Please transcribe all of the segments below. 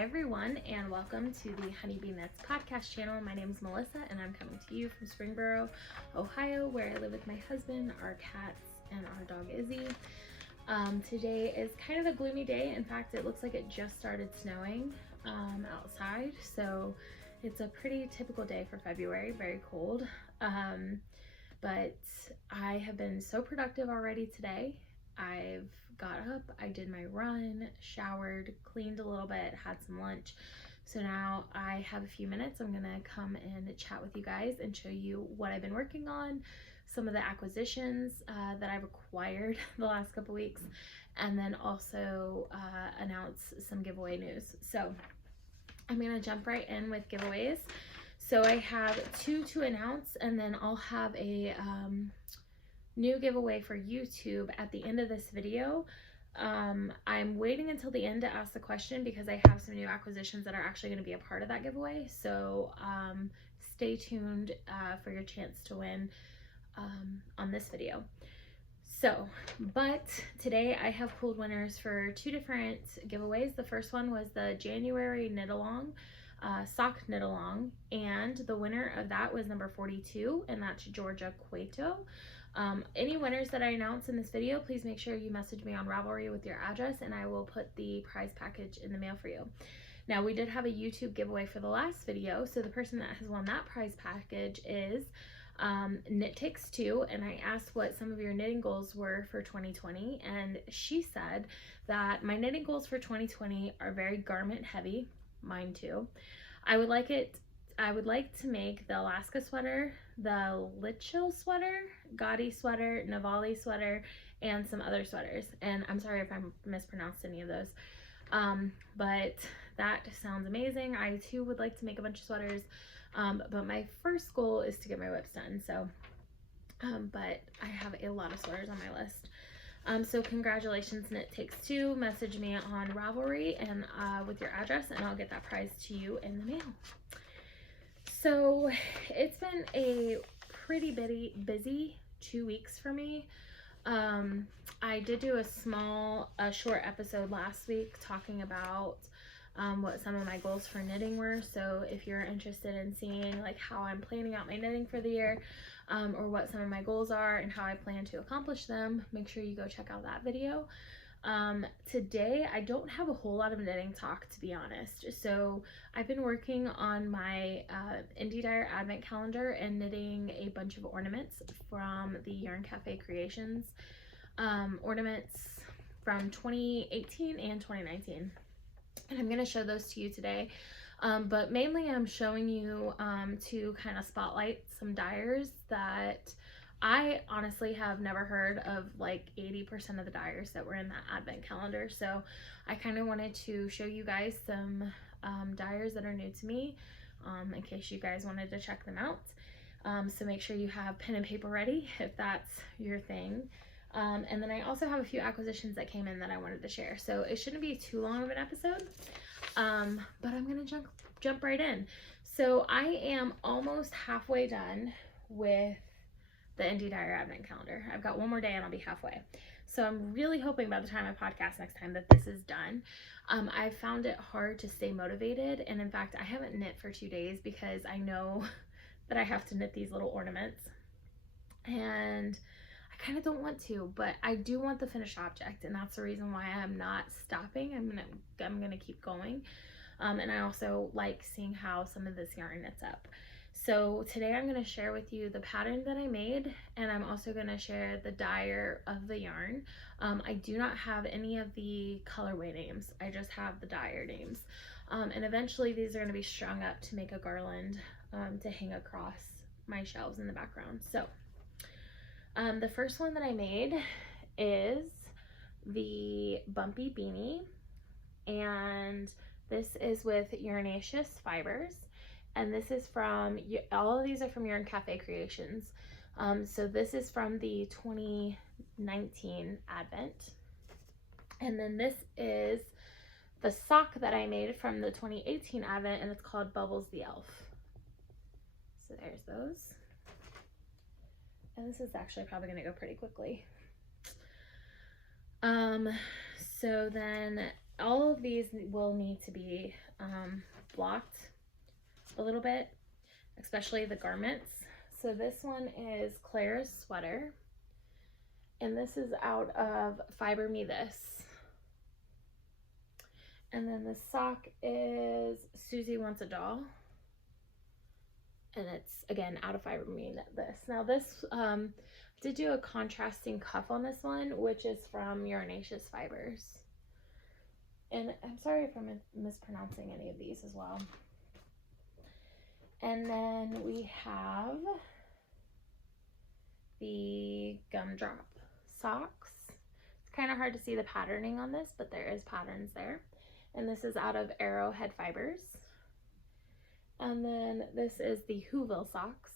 Hi everyone, and welcome to the Honeybee Nuts podcast channel. My name is Melissa and I'm coming to you from Springboro, Ohio, where I live with my husband, our cats, and our dog Izzy. Today is kind of a gloomy day. In fact, it looks like it just started snowing outside, so it's a pretty typical day for February, very cold. But I have been so productive already today. I've got up, I did my run, showered, cleaned a little bit, had some lunch. So now I have a few minutes. I'm gonna come and chat with you guys and show you what I've been working on, some of the acquisitions that I've acquired the last couple weeks, and then also announce some giveaway news. So I'm gonna jump right in with giveaways. So I have 2 to announce, and then I'll have a new giveaway for YouTube at the end of this video. I'm waiting until the end to ask the question because I have some new acquisitions that are actually going to be a part of that giveaway. So stay tuned for your chance to win on this video. But today I have pulled winners for 2 different giveaways. The first one was the January knit along, sock knit along, and the winner of that was number 42, and that's Georgia Cueto. Any winners that I announce in this video, please make sure you message me on Ravelry with your address and I will put the prize package in the mail for you. Now, we did have a YouTube giveaway for the last video, so the person that has won that prize package is Knit Takes Two, and I asked what some of your knitting goals were for 2020, and she said that my knitting goals for 2020 are very garment heavy, mine too. I would like to make the Alaska sweater, the Litchell sweater, Gaudy sweater, Navali sweater, and some other sweaters. And I'm sorry if I mispronounced any of those. But that sounds amazing. I too would like to make a bunch of sweaters. But my first goal is to get my whips done. So, but I have a lot of sweaters on my list. So congratulations, Knit Takes Two. Message me on Ravelry and with your address, and I'll get that prize to you in the mail. So it's been a pretty busy 2 weeks for me. I did do a short episode last week talking about what some of my goals for knitting were. So if you're interested in seeing like how I'm planning out my knitting for the year, or what some of my goals are and how I plan to accomplish them, make sure you go check out that video. Today I don't have a whole lot of knitting talk, to be honest. So I've been working on my Indie Dyer advent calendar and knitting a bunch of ornaments from the Yarn Cafe Creations ornaments from 2018 and 2019, and I'm going to show those to you today. But mainly I'm showing you to kind of spotlight some dyers that I honestly have never heard of, like 80% of the dyers that were in that advent calendar. So I kind of wanted to show you guys some dyers that are new to me, in case you guys wanted to check them out. So make sure you have pen and paper ready if that's your thing. And then I also have a few acquisitions that came in that I wanted to share. So it shouldn't be too long of an episode, but I'm gonna jump right in. So I am almost halfway done with the Indie Dyer advent calendar. I've got one more day and I'll be halfway. So I'm really hoping by the time I podcast next time that this is done. I've found it hard to stay motivated, and in fact I haven't knit for 2 days because I know that I have to knit these little ornaments, and I kind of don't want to, but I do want the finished object, and that's the reason why I'm not stopping. I'm gonna keep going. And I also like seeing how some of this yarn knits up. So today I'm going to share with you the pattern that I made, and I'm also going to share the dyer of the yarn. I do not have any of the colorway names. I just have the dyer names. And eventually these are going to be strung up to make a garland to hang across my shelves in the background. So the first one that I made is the Bumpy Beanie, and this is with Yarnaceous Fibers, and this is from, all of these are from Yarn Cafe Creations. So this is from the 2019 Advent. And then this is the sock that I made from the 2018 Advent, and it's called Bubbles the Elf. So there's those. And this is actually probably gonna go pretty quickly. So then all of these will need to be blocked a little bit, especially the garments. So this one is Claire's sweater, and this is out of Fiber Me This. And then the sock is Susie Wants a Doll, and it's again out of Fiber Me This. Now this did do a contrasting cuff on this one, which is from Yarnaceous Fibers. And I'm sorry if I'm mispronouncing any of these as well. And then we have the Gumdrop socks. It's kind of hard to see the patterning on this, but there is patterns there. And this is out of Arrowhead Fibers. And then this is the Whoville socks.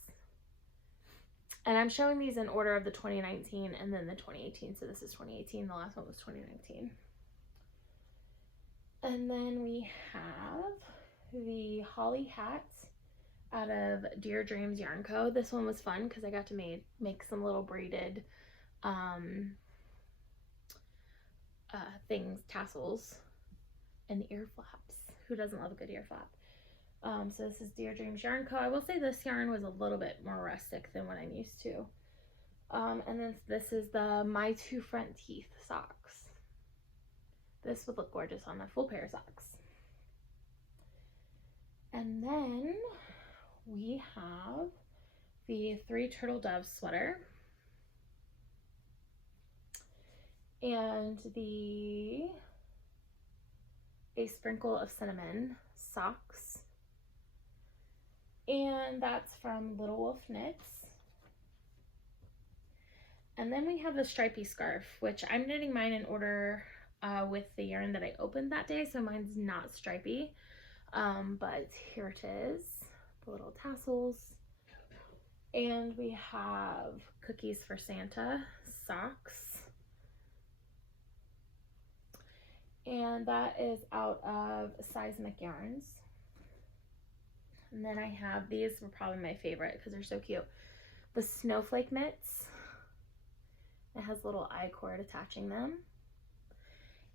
And I'm showing these in order of the 2019 and then the 2018. So this is 2018, the last one was 2019. And then we have the Holly hat out of Dear Dreams Yarn Co. This one was fun because I got to make some little braided things, tassels, and ear flaps. Who doesn't love a good ear flap? So this is Dear Dreams Yarn Co. I will say this yarn was a little bit more rustic than what I'm used to. And then this is the My Two Front Teeth socks. This would look gorgeous on a full pair of socks. And then we have the Three Turtle Doves sweater and the A Sprinkle of Cinnamon socks. And that's from Little Wolf Knits. And then we have the stripy scarf, which I'm knitting mine in order with the yarn that I opened that day, so mine's not stripy. But here it is, the little tassels. And we have Cookies for Santa socks. And that is out of Seismic Yarns. And then I have, these were probably my favorite because they're so cute. The Snowflake Mitts. It has little I-cord attaching them.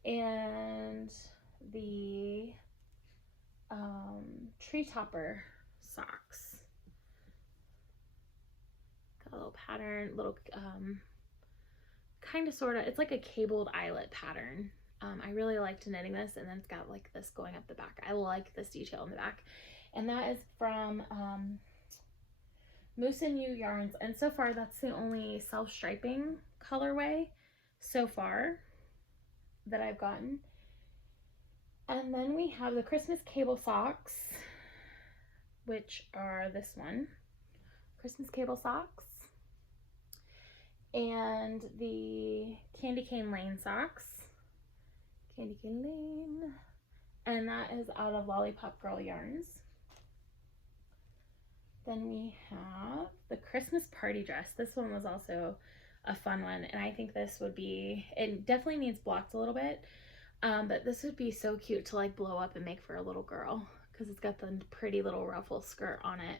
And the Tree Topper socks. Got a little pattern, little kind of sort of, it's like a cabled eyelet pattern. I really liked knitting this, and then it's got like this going up the back. I like this detail in the back. And that is from Moose and You Yarns. And so far, that's the only self-striping colorway so far that I've gotten. And then we have the Christmas Cable socks, which are this one. Christmas Cable socks. And the Candy Cane Lane socks. Candy Cane Lane. And that is out of Lollipop Girl Yarns. Then we have the Christmas Party Dress. This one was also a fun one, and I think this would be, it definitely needs blocked a little bit, but this would be so cute to like blow up and make for a little girl because it's got the pretty little ruffle skirt on it.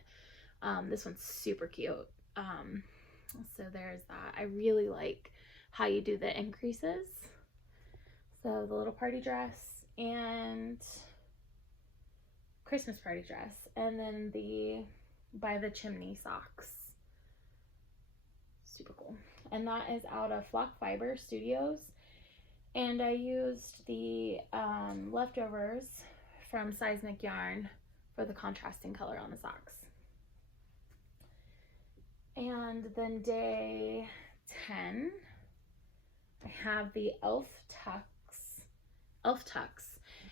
This one's super cute. So there's that. I really like how you do the increases. So the little party dress and Christmas party dress, and then the By the Chimney socks. Super cool. And that is out of Flock Fiber Studios. And I used the leftovers from Seismic Yarn for the contrasting color on the socks. And then day 10, I have the Elf Tucks.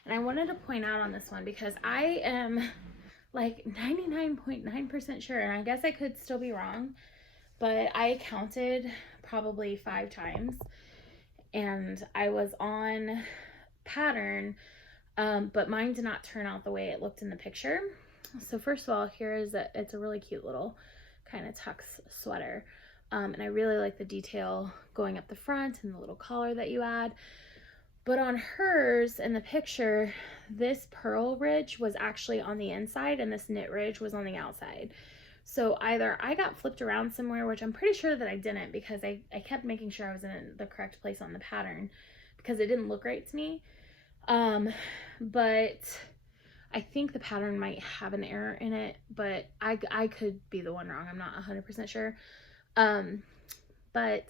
And I wanted to point out on this one because I am like 99.9% sure, and I guess I could still be wrong, but I counted probably 5 times and I was on pattern, but mine did not turn out the way it looked in the picture. So first of all, here is it's a really cute little kind of tux sweater, and I really like the detail going up the front and the little collar that you add. But on hers in the picture, this pearl ridge was actually on the inside and this knit ridge was on the outside. So either I got flipped around somewhere, which I'm pretty sure that I didn't because I kept making sure I was in the correct place on the pattern because it didn't look right to me. But I think the pattern might have an error in it, but I could be the one wrong. I'm not 100% sure. But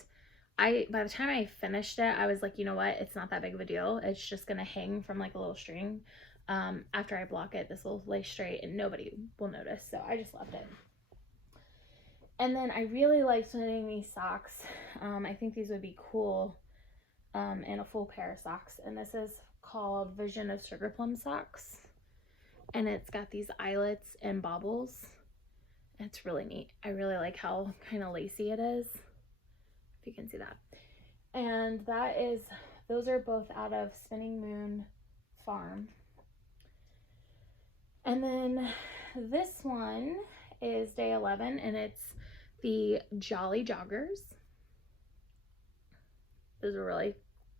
by the time I finished it, I was like, you know what? It's not that big of a deal. It's just going to hang from like a little string. After I block it, this will lay straight and nobody will notice. So I just loved it. And then I really liked knitting these socks. I think these would be cool in a full pair of socks. And this is called Vision of Sugar Plum Socks. And it's got these eyelets and baubles. It's really neat. I really like how kind of lacy it is. If you can see that. And those are both out of Spinning Moon Farm. And then this one is day 11, and it's the Jolly Joggers. Those are really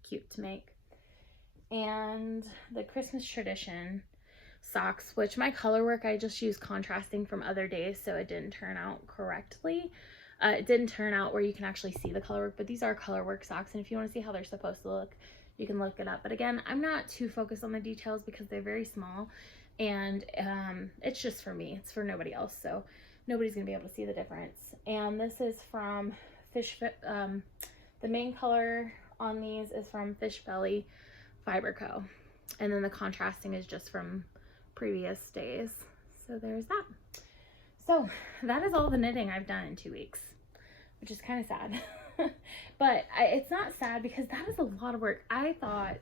cute to make. And the Christmas Tradition socks, which my color work, I just used contrasting from other days, so it didn't turn out correctly. It didn't turn out where you can actually see the color work, but these are color work socks, and if you want to see how they're supposed to look, you can look it up. But again, I'm not too focused on the details because they're very small, and it's just for me. It's for nobody else, so nobody's gonna be able to see the difference. And this is from the main color on these is from Fish Belly Fiber Co. And then the contrasting is just from previous days. So there's that. So that is all the knitting I've done in 2 weeks, which is kind of sad. But it's not sad because that is a lot of work. I thought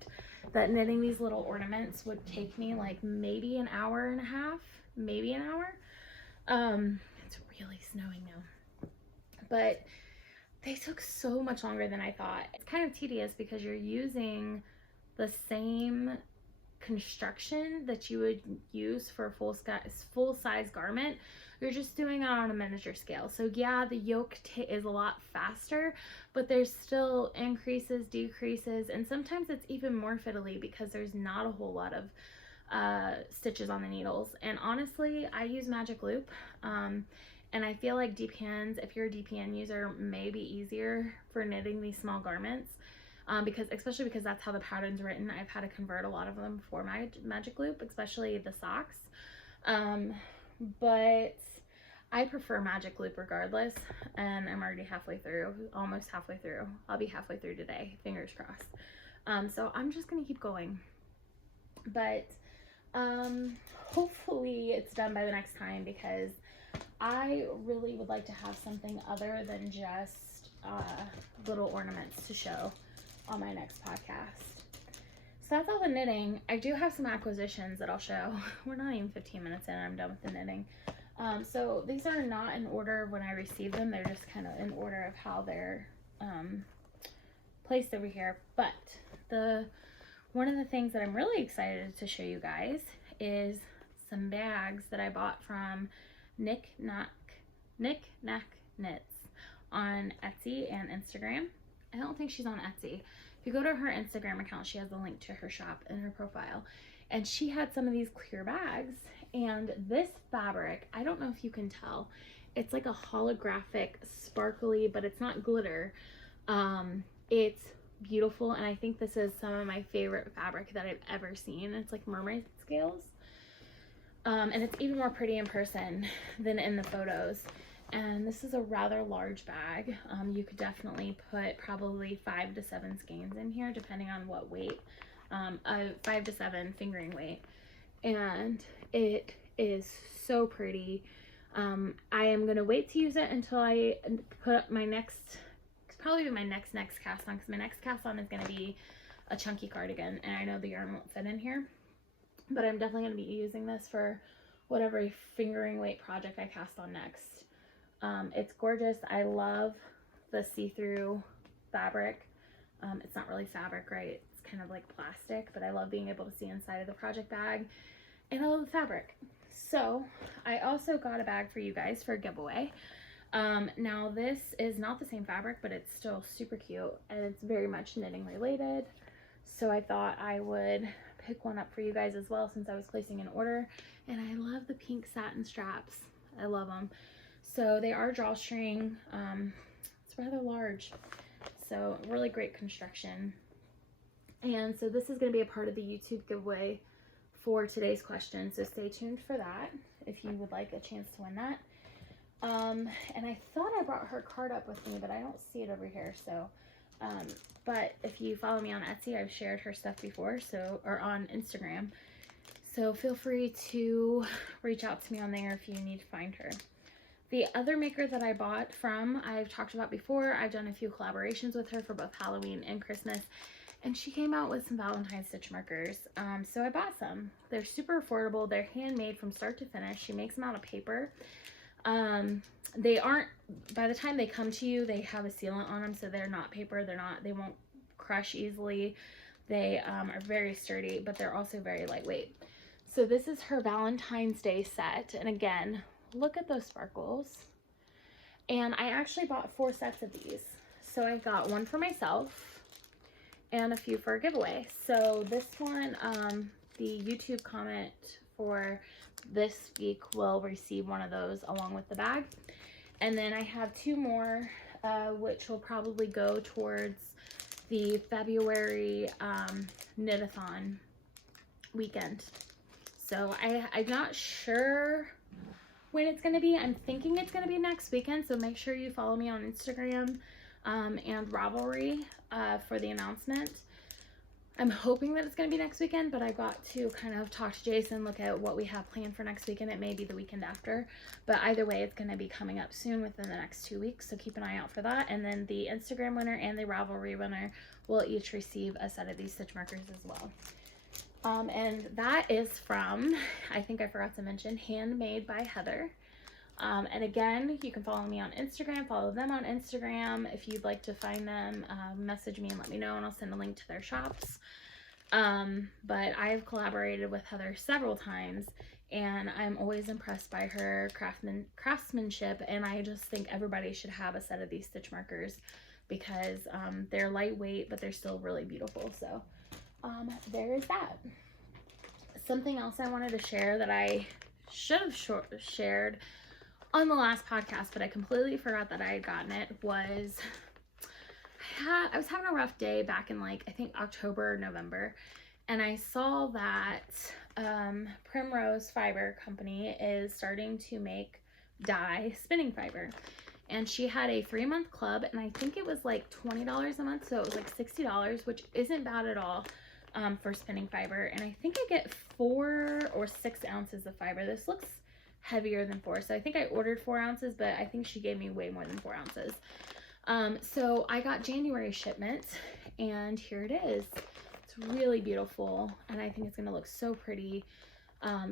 that knitting these little ornaments would take me like maybe an hour and a half, maybe an hour. It's really snowing now. But they took so much longer than I thought. It's kind of tedious because you're using the same construction that you would use for a full-size garment. You're just doing it on a miniature scale. So yeah, the yoke is a lot faster, but there's still increases, decreases, and sometimes it's even more fiddly because there's not a whole lot of stitches on the needles. And honestly, I use Magic Loop, and I feel like DPNs, if you're a DPN user, may be easier for knitting these small garments. Especially because that's how the pattern's written. I've had to convert a lot of them for my Magic Loop, especially the socks. But I prefer Magic Loop regardless, and I'm already halfway through, almost halfway through. I'll be halfway through today, fingers crossed. So I'm just gonna keep going. But hopefully it's done by the next time because I really would like to have something other than just little ornaments to show on my next podcast. So that's all the knitting. I do have some acquisitions that I'll show. We're not even 15 minutes in and I'm done with the knitting. So these are not in order when I receive them. They're just kind of in order of how they're placed over here. But one of the things that I'm really excited to show you guys is some bags that I bought from Knick Knack Knits on Etsy and Instagram. I don't think she's on Etsy. If you go to her Instagram account, she has a link to her shop in her profile. And she had some of these clear bags. And this fabric, I don't know if you can tell, it's like a holographic, sparkly, but it's not glitter. It's beautiful. And I think this is some of my favorite fabric that I've ever seen. It's like mermaid scales. And it's even more pretty in person than in the photos. And this is a rather large bag. You could definitely put probably 5 to 7 skeins in here, depending on what weight, 5 to 7 fingering weight. And it is so pretty. I am gonna wait to use it until I put my next, probably my next cast on, because my next cast on is gonna be a chunky cardigan, and I know the yarn won't fit in here, but I'm definitely gonna be using this for whatever fingering weight project I cast on next. It's gorgeous. I love the see-through fabric. It's not really fabric, right? It's kind of like plastic, but I love being able to see inside of the project bag, and I love the fabric. So I also got a bag for you guys for a giveaway. Now this is not the same fabric, but it's still super cute, and it's very much knitting related. So I thought I would pick one up for you guys as well, since I was placing an order. And I love the pink satin straps. I love them. So they are drawstring. It's rather large, so really great construction. And so this is going to be a part of the YouTube giveaway for today's question. So stay tuned for that if you would like a chance to win that. And I thought I brought her card up with me, but I don't see it over here. So, but if you follow me on Etsy, I've shared her stuff before, so, or on Instagram. So feel free to reach out to me on there if you need to find her. The other maker that I bought from, I've talked about before. I've done a few collaborations with her for both Halloween and Christmas. And she came out with some Valentine stitch markers. So I bought some. They're super affordable. They're handmade from start to finish. She makes them out of paper. They aren't, by the time they come to you, they have a sealant on them. So they're not paper. They won't crush easily. They are very sturdy, but they're also very lightweight. So this is her Valentine's Day set. And again, look at those sparkles. And I actually bought 4 sets of these. So I got one for myself and a few for a giveaway. So this one, the YouTube comment for this week will receive one of those along with the bag. And then I have 2 more, which will probably go towards the February knit-a-thon weekend. So I'm not sure when it's going to be. I'm thinking it's going to be next weekend. So make sure you follow me on Instagram and Revelry for the announcement. I'm hoping that it's going to be next weekend, but I've got to kind of talk to Jason, look at what we have planned for next weekend. It may be the weekend after, but either way, it's going to be coming up soon within the next 2 weeks. So keep an eye out for that. And then the Instagram winner and the Revelry winner will each receive a set of these stitch markers as well. And that is from, I think I forgot to mention, Handmade by Heather. And again, you can follow me on Instagram, follow them on Instagram. If you'd like to find them, message me and let me know, and I'll send a link to their shops. But I have collaborated with Heather several times, and I'm always impressed by her craftsmanship, and I just think everybody should have a set of these stitch markers because they're lightweight, but they're still really beautiful. So there is that. Something else I wanted to share that I should have shared on the last podcast, but I completely forgot that I had gotten it, was I was having a rough day back in I think October or November, and I saw that Primrose Fiber Company is starting to make dye spinning fiber, and she had a 3-month club, and I think it was like $20 a month, so it was like $60, which isn't bad at all for spinning fiber. And I think I get 4 or 6 ounces of fiber. This looks heavier than 4, so I think I ordered 4 ounces, but I think she gave me way more than 4 ounces. So I got January shipment, and here it is. It's really beautiful, and I think it's gonna look so pretty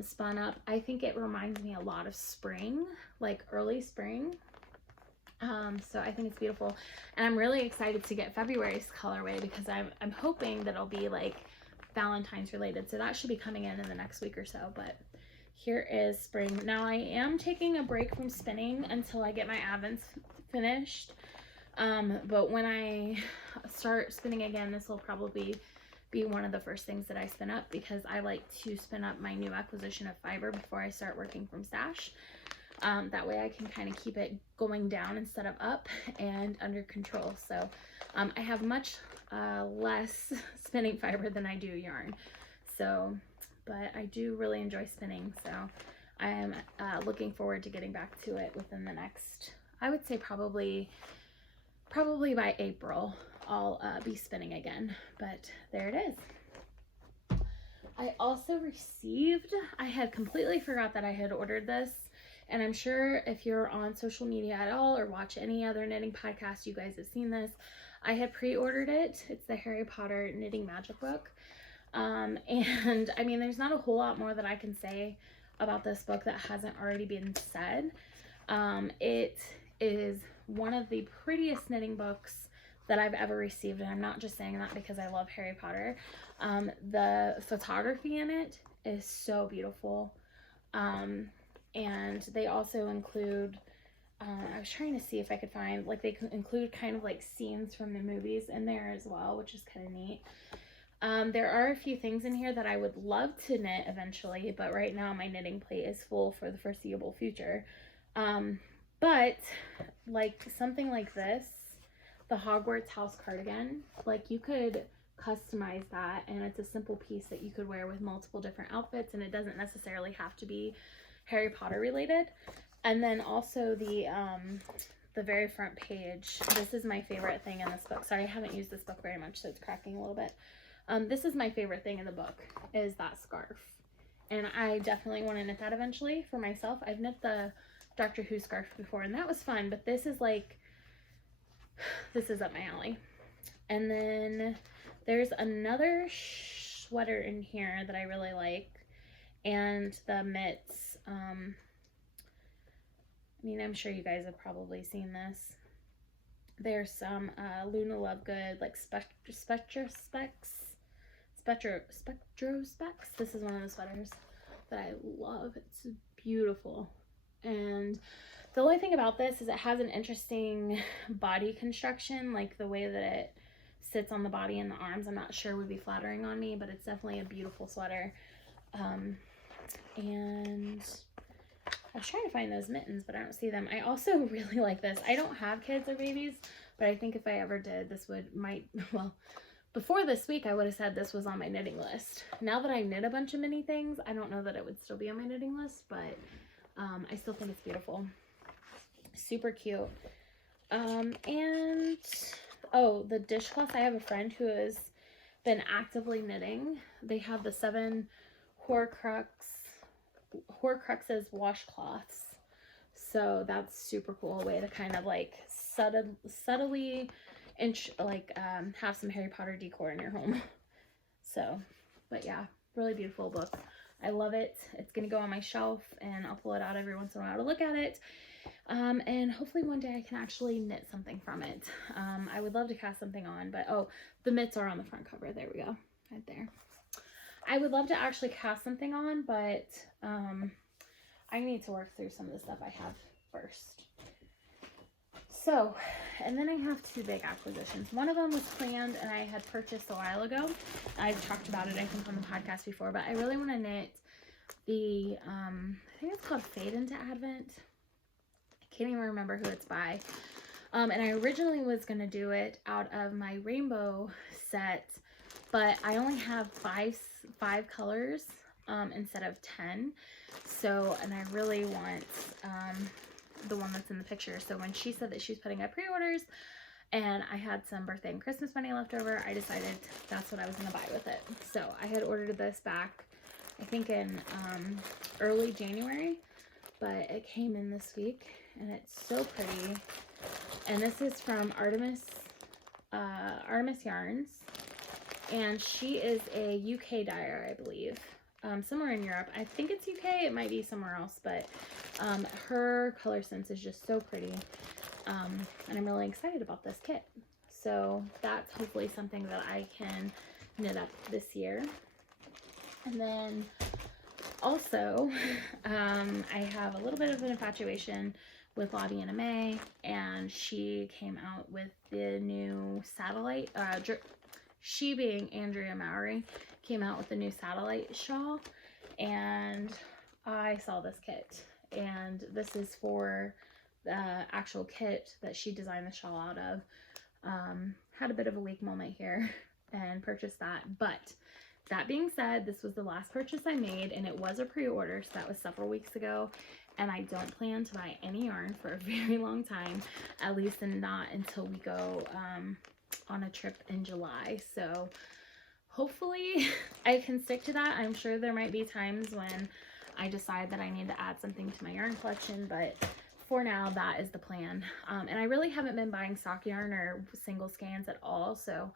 spun up. I think it reminds me a lot of spring, like early spring. So I think it's beautiful, and I'm really excited to get February's colorway because I'm hoping that it'll be like Valentine's related, so that should be coming in the next week or so. But here is spring. Now I am taking a break from spinning until I get my advents finished, but when I start spinning again, this will probably be one of the first things that I spin up, because I like to spin up my new acquisition of fiber before I start working from stash. That way I can kind of keep it going down instead of up and under control. So I have much less spinning fiber than I do yarn. So, but I do really enjoy spinning. So I am looking forward to getting back to it within the next, I would say probably by April, I'll be spinning again. But there it is. I also received, I had completely forgot that I had ordered this. And I'm sure if you're on social media at all or watch any other knitting podcast, you guys have seen this. I had pre-ordered it. It's the Harry Potter Knitting Magic Book. And I mean, there's not a whole lot more that I can say about this book that hasn't already been said. It is one of the prettiest knitting books that I've ever received. And I'm not just saying that because I love Harry Potter. The photography in it is so beautiful. And they also include, I was trying to see if I could find, like, they include kind of like scenes from the movies in there as well, which is kind of neat. There are a few things in here that I would love to knit eventually, but right now my knitting plate is full for the foreseeable future. But like something like this, the Hogwarts house cardigan, like you could customize that, and it's a simple piece that you could wear with multiple different outfits, and it doesn't necessarily have to be Harry Potter related. And then also the very front page, this is my favorite thing in this book. Sorry, I haven't used this book very much, so it's cracking a little bit. This is my favorite thing in the book, is that scarf. And I definitely want to knit that eventually for myself. I've knit the Doctor Who scarf before, and that was fun, but this is like, this is up my alley. And then there's another sweater in here that I really like, and the mitts. I mean, I'm sure you guys have probably seen this. There's some Luna Lovegood, like Spectro Specs. This is one of the sweaters that I love. It's beautiful. And the only thing about this is it has an interesting body construction, like the way that it sits on the body and the arms. I'm not sure would be flattering on me, but it's definitely a beautiful sweater. And I was trying to find those mittens, but I don't see them. I also really like this. I don't have kids or babies, but I think if I ever did, this well, before this week, I would have said this was on my knitting list. Now that I knit a bunch of mini things, I don't know that it would still be on my knitting list, but I still think it's beautiful. Super cute. And, oh, the dishcloths. I have a friend who has been actively knitting. They have the 7 Horcruxes washcloths. So that's super cool. A way to kind of like subtly have some Harry Potter decor in your home. So, but yeah, really beautiful book. I love it. It's gonna go on my shelf, and I'll pull it out every once in a while to look at it. And hopefully one day I can actually knit something from it. I would love to cast something on, but oh, the mitts are on the front cover. There we go, right there. I would love to actually cast something on, but I need to work through some of the stuff I have first. So, and then I have 2 big acquisitions. One of them was planned and I had purchased a while ago. I've talked about it, I think, on the podcast before, but I really want to knit the, I think it's called Fade into Advent. I can't even remember who it's by. And I originally was going to do it out of my rainbow set, but I only have five colors instead of 10. So, and I really want the one that's in the picture. So when she said that she was putting up pre-orders and I had some birthday and Christmas money left over, I decided that's what I was going to buy with it. So I had ordered this back, I think in early January, but it came in this week and it's so pretty. And this is from Artemis Yarns, and she is a UK dyer, I believe, somewhere in Europe. I think it's UK, it might be somewhere else, but her color sense is just so pretty, and I'm really excited about this kit. So that's hopefully something that I can knit up this year. And then also, I have a little bit of an infatuation with Lottie and May, and she came out with the new satellite, she being Andrea Mowry, came out with the new satellite shawl, and I saw this kit, and this is for the actual kit that she designed the shawl out of. Had a bit of a weak moment here and purchased that, but that being said, this was the last purchase I made, and it was a pre-order, so that was several weeks ago, and I don't plan to buy any yarn for a very long time, at least not until we go on a trip in July. So hopefully I can stick to that. I'm sure there might be times when I decide that I need to add something to my yarn collection, but for now, that is the plan. And I really haven't been buying stock yarn or single scans at all, so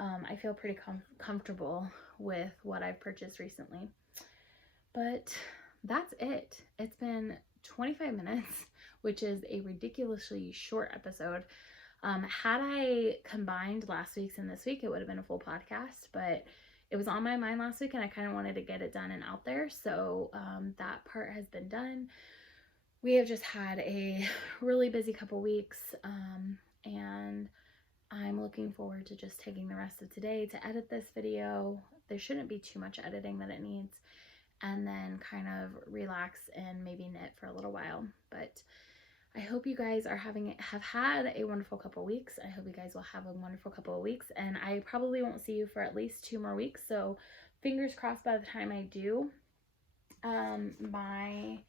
I feel pretty comfortable with what I've purchased recently. But that's it. It's been 25 minutes, which is a ridiculously short episode. Had I combined last week's and this week, it would have been a full podcast, but it was on my mind last week and I kind of wanted to get it done and out there. So that part has been done. We have just had a really busy couple weeks, and I'm looking forward to just taking the rest of today to edit this video. There shouldn't be too much editing that it needs, and then kind of relax and maybe knit for a little while. But I hope you guys have had a wonderful couple weeks. I hope you guys will have a wonderful couple of weeks, and I probably won't see you for at least 2 more weeks. So fingers crossed by the time I do, my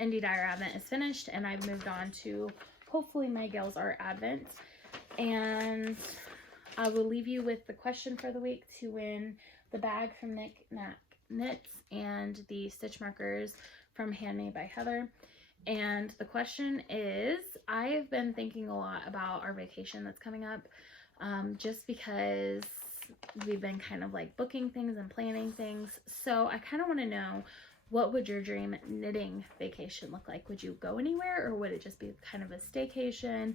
Indie Dyer Advent is finished, and I've moved on to hopefully my Gales Art Advent. And I will leave you with the question for the week to win the bag from Nick Knack Knits and the stitch markers from Handmade by Heather. And the question is, I have been thinking a lot about our vacation that's coming up, just because we've been kind of like booking things and planning things. So I kind of want to know, what would your dream knitting vacation look like? Would you go anywhere, or would it just be kind of a staycation?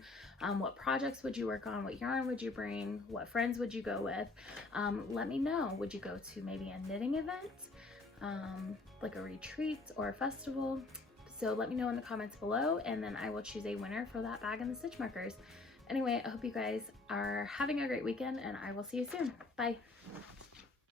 What projects would you work on? What yarn would you bring? What friends would you go with? Let me know. Would you go to maybe a knitting event, like a retreat or a festival? So let me know in the comments below, and then I will choose a winner for that bag and the stitch markers. Anyway, I hope you guys are having a great weekend, and I will see you soon. Bye.